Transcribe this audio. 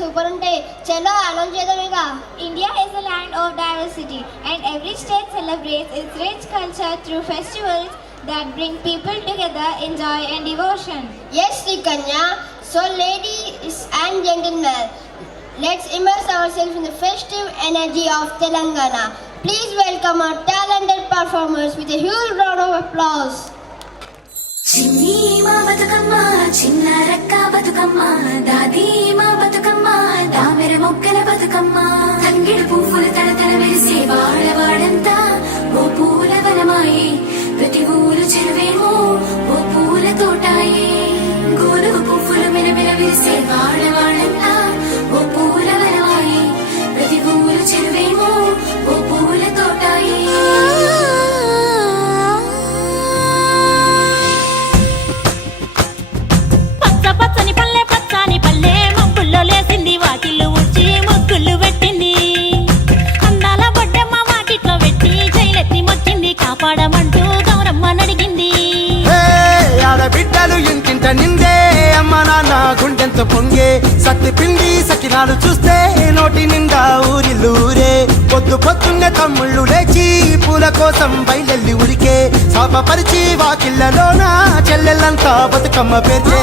Super ఉంటాయి. చలో announce చేద్దాం. India is a land of diversity and every state celebrates its rich culture through festivals that bring people together in joy and devotion. Yes, Srikanya. So ladies and gentlemen, let's immerse ourselves in the festive energy of Telangana. Please welcome our talented performers with a huge round of applause. చిన్ని మా బతుకమ్మ చిన్న రక్క బతుకమ్మ దాది మా బతుకమ్మ దామెర మొక్కల బతుకమ్మ తంగిడి పువ్వులు తడతల మెరిసే వాడవాడంతా ఓ పూల వనమాయే ప్రతి ఊరు చెరువేమో ఓ పూల తోటాయే గోరుగు పువ్వులు మెరమెర విరిసే వాడవాడంతా ఓ పూల వనమాయే ప్రతి ఊరు చెరువేమో ఓ పూల తోటాయే పచ్చని పల్లె పచ్చని పల్లె మబ్బుల్లో లేసింది వాకిళ్ళు ఉడ్చి ముగ్గులు పెట్టింది అందాల బొడ్డమ్మ వాకిట్లో పెట్టి జైలెత్తి మొచ్చింది కాపాడమంటూ గౌరమ్మ నడిగింది ఆడబిడ్డలు ఇంటింట నిందే అమ్మ నాన్న గుండెంతో పొంగే సత్తి పిండి సకినాలు చూస్తే నోటి నిండా ఊరిల్లూరే పొద్దు పొద్దున్నే తమ్ముళ్ళు లేచి పూల కోసం బయలెల్లి ఉరికే శాపపరిచి వాకిళ్ళలోన చెల్లెళ్ళంతా బతుకమ్మ పేర్చే